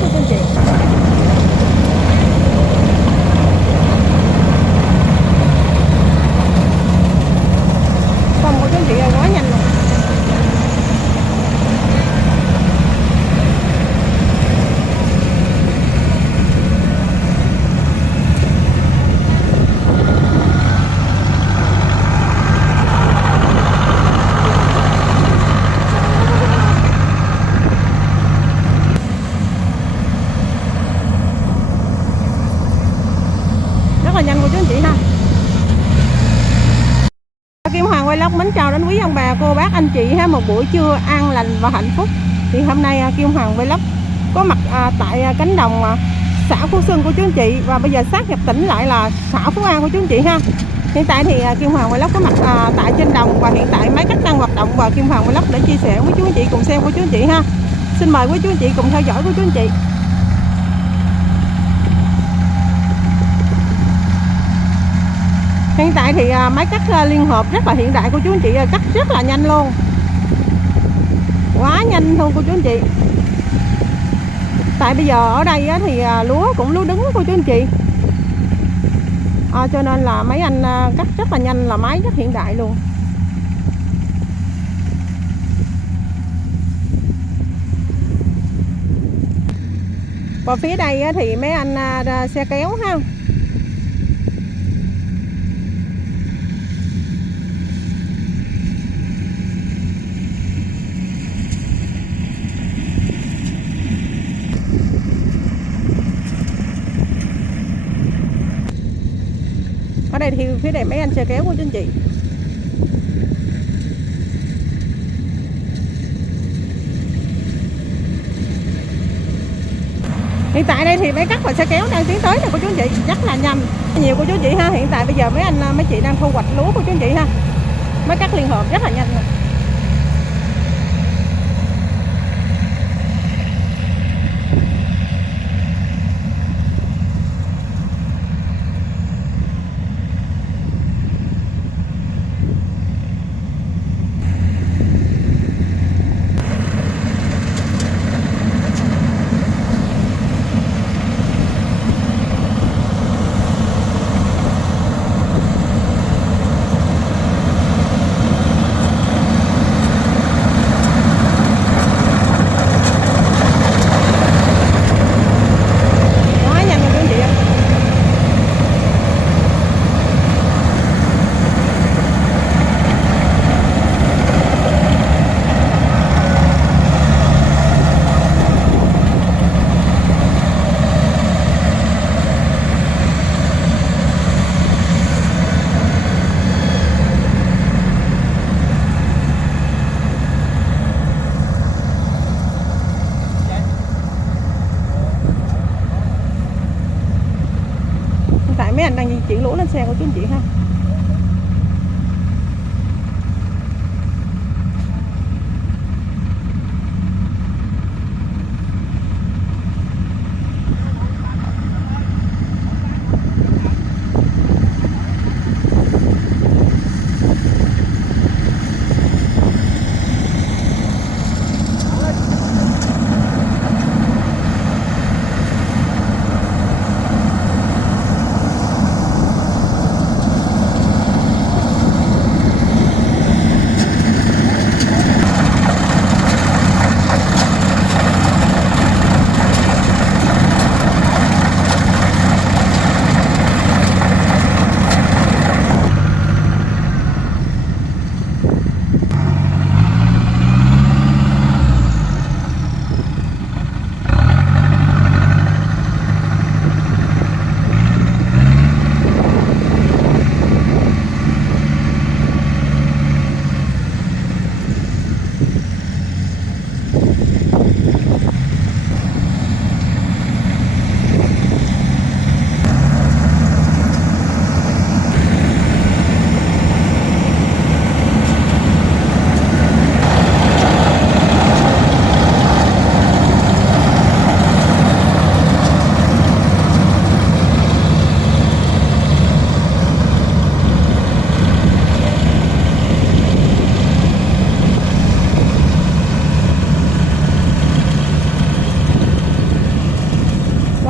của chú anh chị. Xong của chú anh chị ơi, quá nhanh luôn. Rất là nhanh của chú anh chị ha. Kim Hoàng quay vlog mến chào đến quý ông bà, cô bác, anh chị ha, một buổi trưa an lành và hạnh phúc. Thì hôm nay Kim Hoàng quay vlog có mặt tại cánh đồng xã Phú Xuân của chú anh chị, và bây giờ sát nhập tỉnh lại là xã Phú An của chú anh chị ha. Hiện tại thì Kim Hoàng quay vlog có mặt tại trên đồng, và hiện tại máy cắt đang hoạt động, và Kim Hoàng quay vlog để chia sẻ với chú anh chị cùng xem của chú anh chị ha. Xin mời quý chú anh chị cùng theo dõi của chú anh chị. Hiện tại thì máy cắt liên hợp rất là hiện đại của chú anh chị, cắt rất là nhanh luôn, quá nhanh luôn của chú anh chị. Tại bây giờ ở đây thì lúa cũng lúa đứng của chú anh chị, cho nên là mấy anh cắt rất là nhanh, là máy rất hiện đại luôn. Và phía đây thì mấy anh xe kéo ha. Ở đây thì phía đây mấy anh xe kéo của chú anh chị. Hiện tại đây thì máy cắt và xe kéo đang tiến tới này của chú anh chị, rất là nhanh, nhiều của chú anh chị ha. Hiện tại bây giờ mấy anh mấy chị đang thu hoạch lúa của chú anh chị ha. Máy cắt liên hợp rất là nhanh rồi. Mấy anh đang di chuyển lúa lên xe của chú anh chị ha.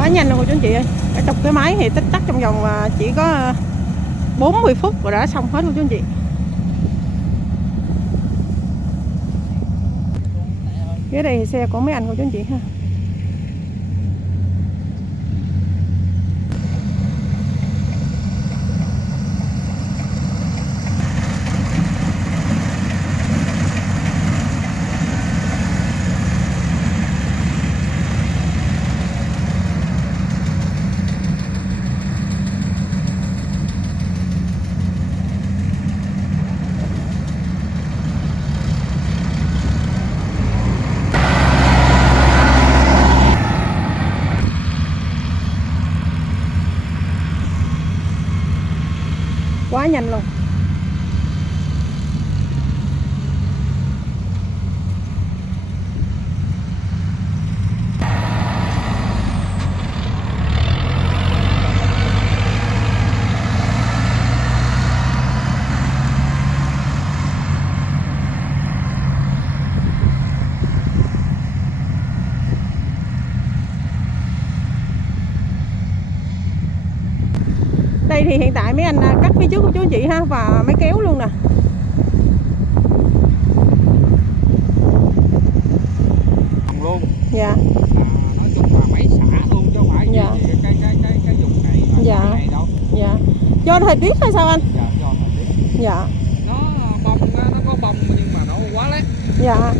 Quá nhanh luôn cô chú anh chị ơi. Cả chục cái máy thì tích tắc trong vòng chỉ có 40 phút rồi đã xong hết cô chú anh chị. Phía đây thì xe của mấy anh cô chú anh chị ha. Quá nhanh luôn. Đây thì hiện tại mấy anh cắt phía trước của chú anh chị ha, và máy kéo luôn nè. Luôn. Dạ. Nói chung là máy xả luôn chứ không phải dạ. cái vùng này mà dạ. cái này đâu. Dạ. Do thời tiết hay sao anh? Dạ, do thời tiết. Dạ. Nó bông nó có bông nhưng mà nó quá lét. Dạ.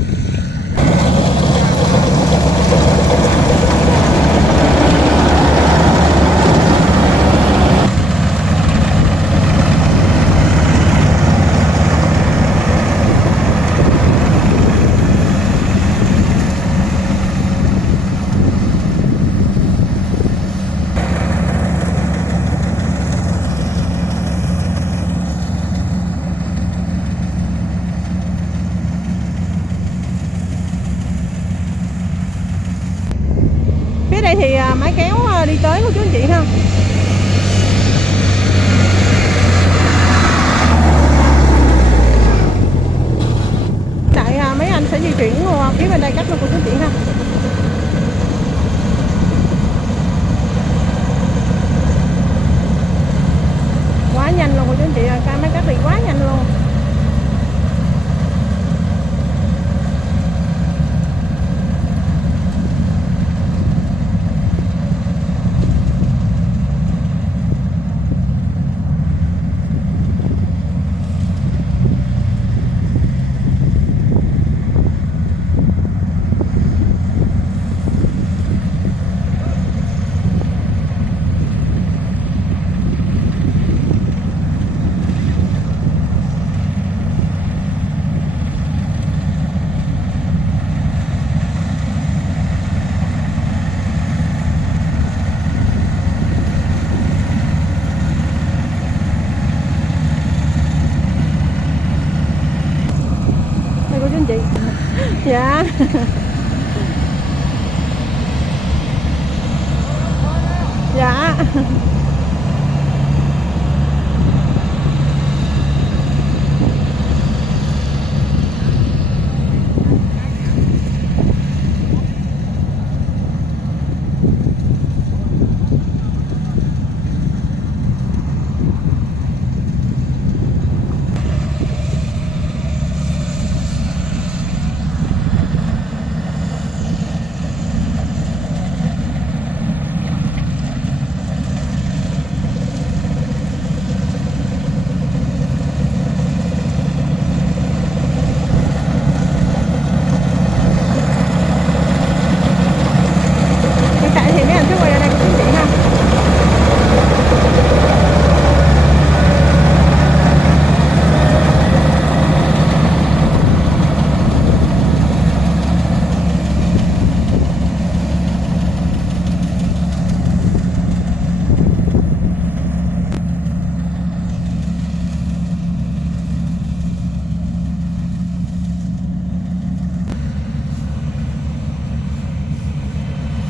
Phía đây thì máy kéo đi tới của chú anh chị ha. Tại mấy anh sẽ di chuyển phía bên đây cắt luôn của chú anh chị ha. Quá nhanh luôn của chú anh chị ơi, cái máy cắt đi quá nhanh luôn. Chị. Dạ. Dạ.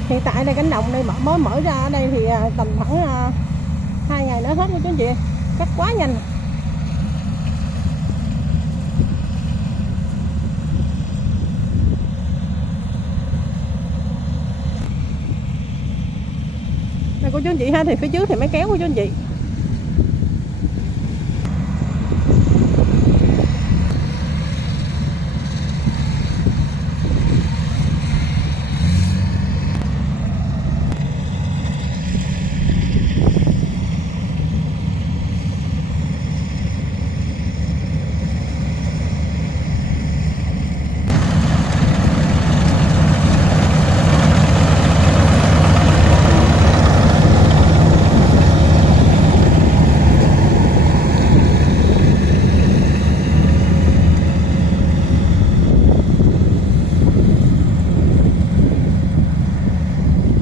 Hiện tại đây cánh đồng đây mới mở ra ở đây thì tầm khoảng 2 ngày nữa hết nha chú anh chị. Cắt quá nhanh. Đây cô chú anh chị ha, thì phía trước thì máy kéo cô chú anh chị.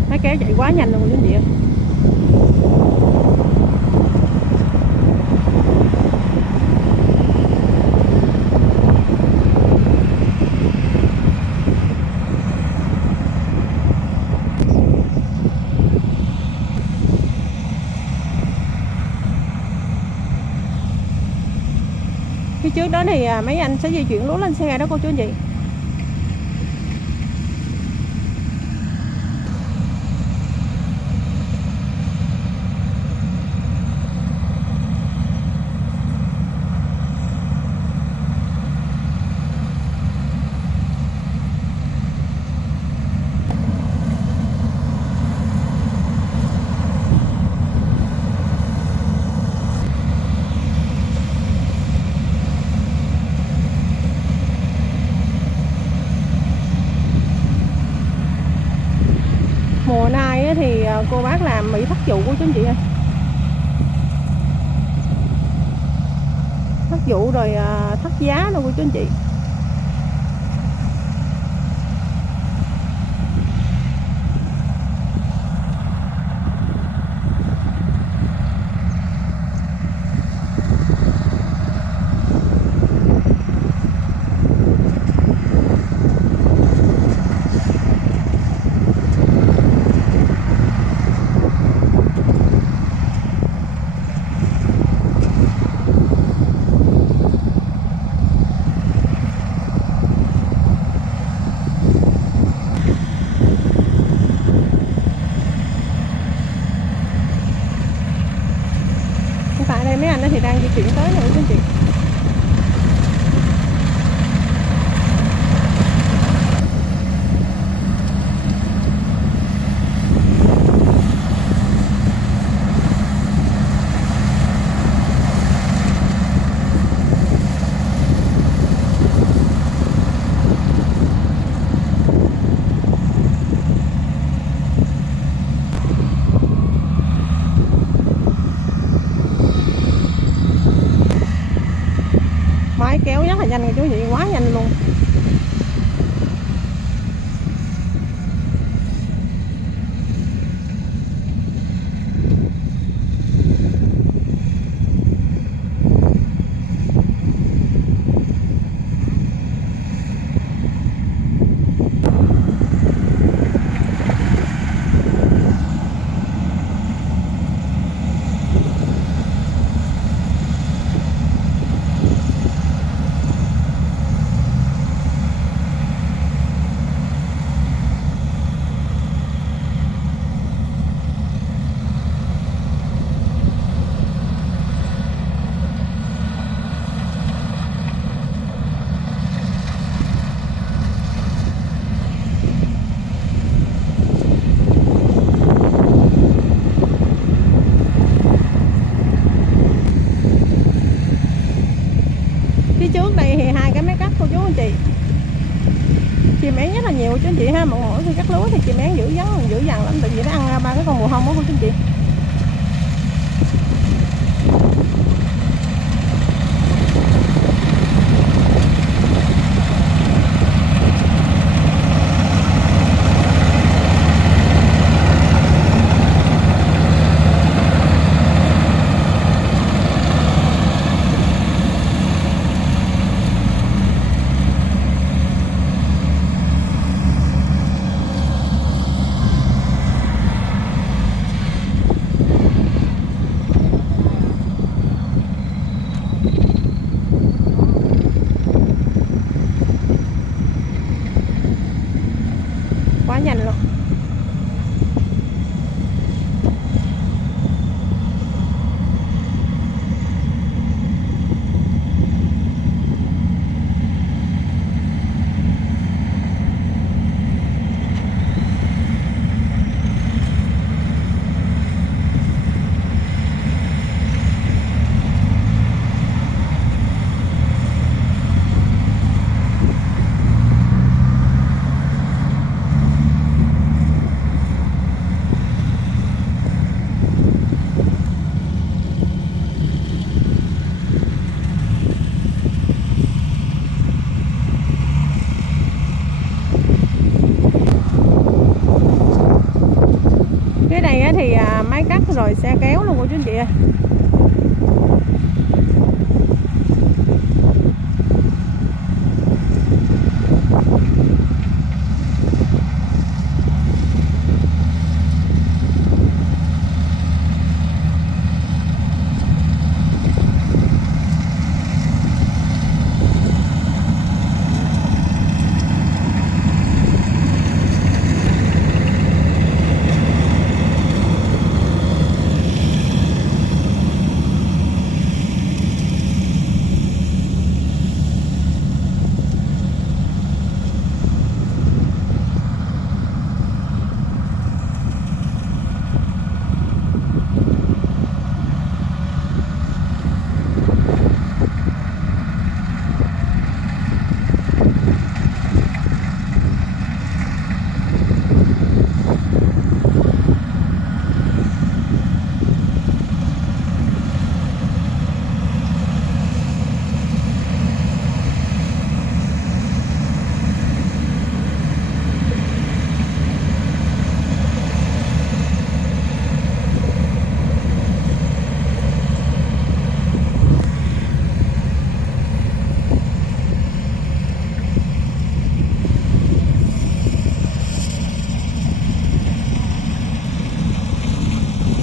Máy kéo chạy quá nhanh luôn cô chú anh chị ơi. Phía trước đó thì mấy anh sẽ di chuyển lúa lên xe đó cô chú anh chị. Mùa nay thì cô bác làm mỹ thất vụ của chú anh chị ơi. Thất vụ rồi thất giá đâu của chú anh chị. Tại đây mấy anh đó thì đang di chuyển tới nữa chú anh chị. Máy kéo rất là nhanh rồi chú anh chị, quá nhanh luôn. Phía trước đây thì hai cái máy cắt cô chú anh chị. Chim én rất là nhiều chú anh chị ha, mỗi khi cắt lúa thì chim én dữ dằn lắm, tại vì nó ăn ba cái con mùa hông đó cô chú anh chị. Dưới đây á thì máy cắt rồi xe kéo luôn cô chú anh chị ơi.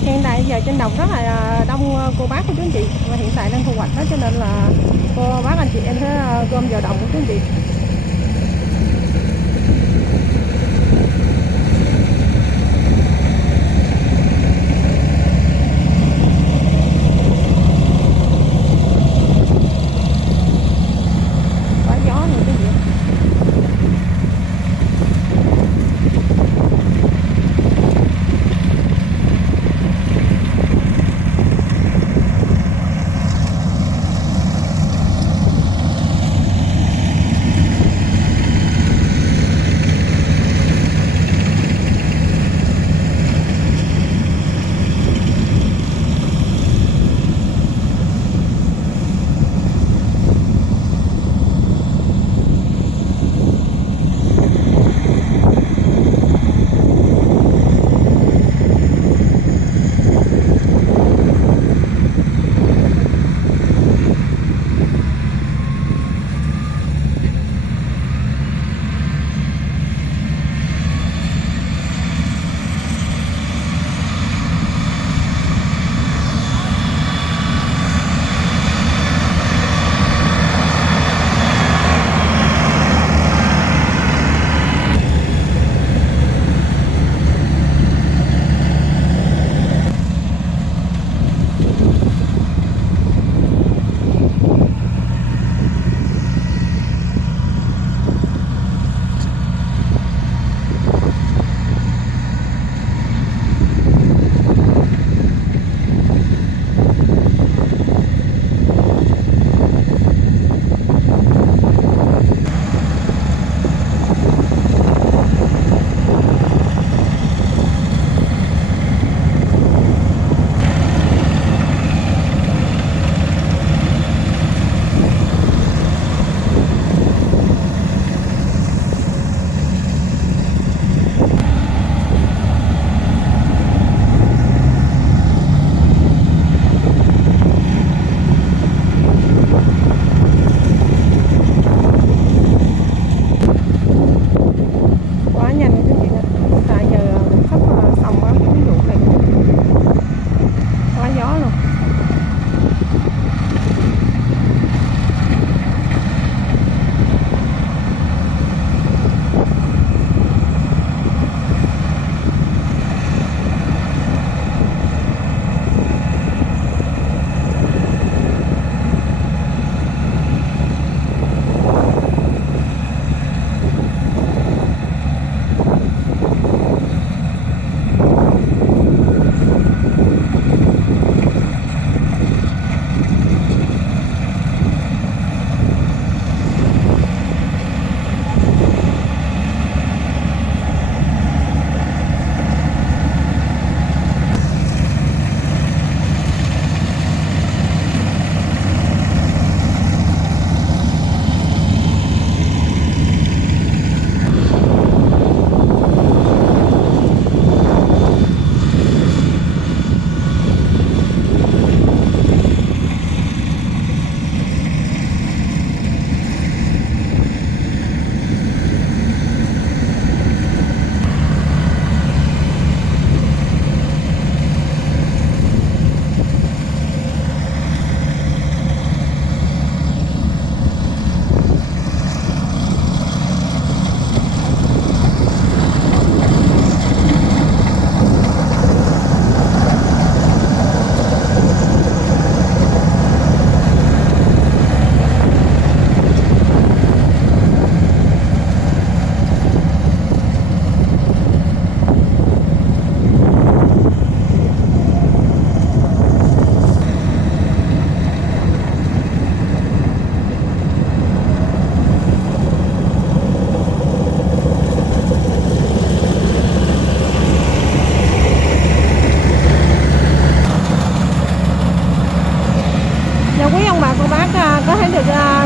Hiện tại giờ trên đồng rất là đông cô bác của chú anh chị, và hiện tại đang thu hoạch đó, cho nên là cô bác anh chị em sẽ gom vào đồng của chú anh chị. Có gió nữa chú anh chị.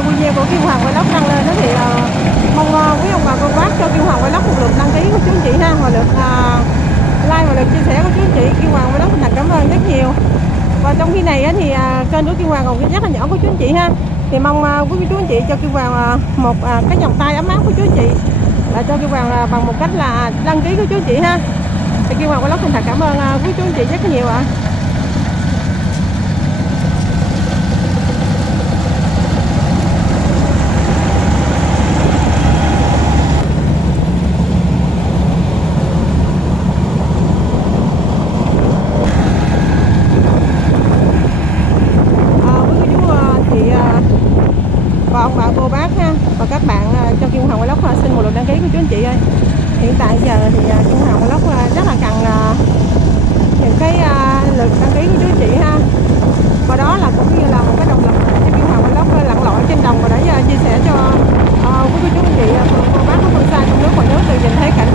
quy nhơn của Kim Hoàng Vlog đăng lên đó thì mong quý ông bà cô bác cho Kim Hoàng Vlog một lượt đăng ký của chú anh chị ha, và lượt like và lượt chia sẻ của chú anh chị. Kim Hoàng Vlog thành cảm ơn rất nhiều. Và trong khi này thì kênh của Kim Hoàng còn rất là nhỏ của chú anh chị ha, thì mong quý chú anh chị cho Kim Hoàng một cái vòng tay ấm áp của chú anh chị, là cho Kim Hoàng bằng một cách là đăng ký của chú anh chị ha. Thì Kim Hoàng Vlog thành thật cảm ơn quý chú anh chị rất nhiều ạ. Và ông bà cô bác ha, và các bạn cho Kim Hoàng Vlog xin một lượt đăng ký của chú anh chị ơi. Hiện tại giờ thì Kim Hoàng Vlog rất là cần những cái lượt đăng ký của chú anh chị ha, và đó là cũng như là một cái động lực cho Kim Hoàng Vlog lặn lội trên đồng và để chia sẻ cho quý chú anh chị cô bác ở phương xa trong nước ngoài nước được nhìn thấy cảnh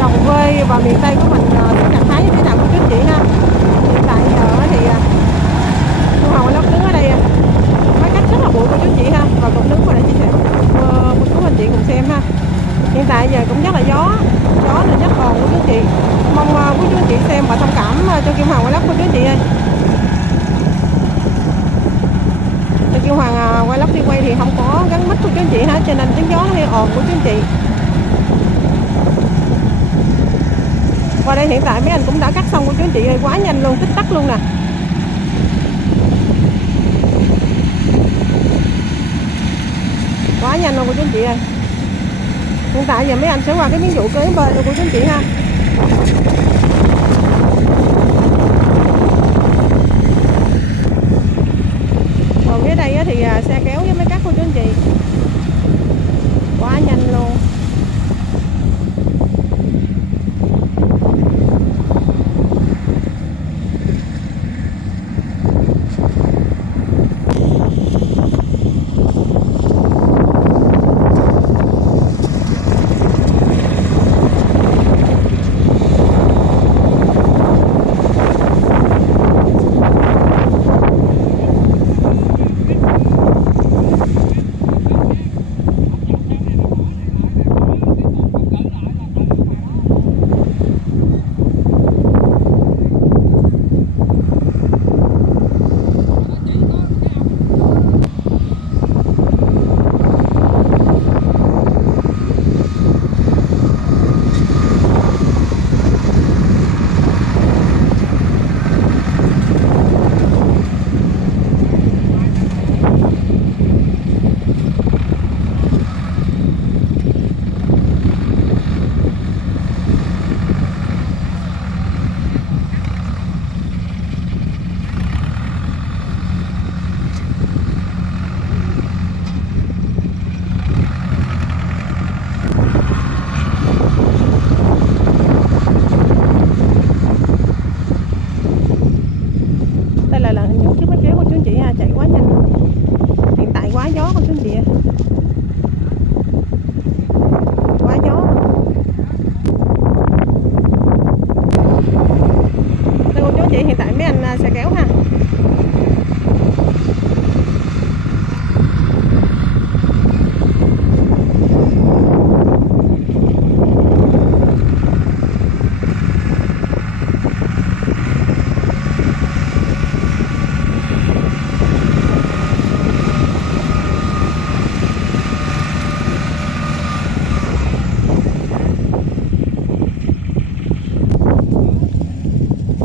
đồng quê và miền Tây của mình cái trạng thái như thế nào của chú anh chị ha. Hiện tại giờ thì Kim Hoàng Vlog đứng ở đây mấy cách rất là bụi của chú chị ha, và cũng đứng vào để chia sẻ một số anh chị cùng xem ha. Hiện tại giờ cũng rất là gió là rất ồn của chú chị, mong quý chú anh chị xem và thông cảm cho Kim Hoàng Vlog của chú chị ơi. Thì Kim Hoàng Vlog đi quay thì không có gắn mic của chú anh chị ha, cho nên tiếng gió nó hơi ồn của chú anh chị. Qua đây hiện tại mấy anh cũng đã cắt xong của chú anh chị ơi, quá nhanh luôn, tích tắc luôn nè. Quá nhanh luôn của chú anh chị ơi. Hiện tại giờ mấy anh sẽ qua cái miếng vụ kế bên của chú anh chị ha. Còn phía đây thì xe kéo với mấy cắt của chú anh chị. Quá nhanh luôn. Hiện tại mấy anh xe kéo ha.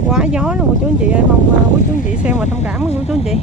Quá gió luôn của chú anh chị ơi, mong quý chú anh chị xem và thông cảm của chú anh chị.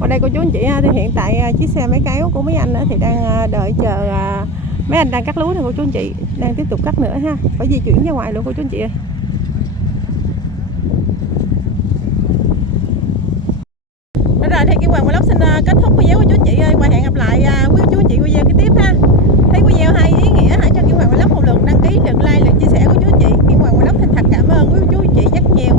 Ở đây cô chú anh chị ha, thì hiện tại chiếc xe máy kéo của mấy anh thì đang đợi chờ Mấy anh đang cắt lúa nè cô chú anh chị, đang tiếp tục cắt nữa ha, phải di chuyển ra ngoài luôn cô chú anh chị ơi. Rồi thì Kim Hoàng Vlog xin kết thúc video của chú anh chị ơi, và hẹn gặp lại quý chú anh chị video kế tiếp ha. Thấy video hay ý nghĩa hãy cho Kim Hoàng Vlog một lượt đăng ký, lượt like, lượt chia sẻ của chú anh chị. Kim Hoàng Vlog thành thật cảm ơn quý chú anh chị rất nhiều.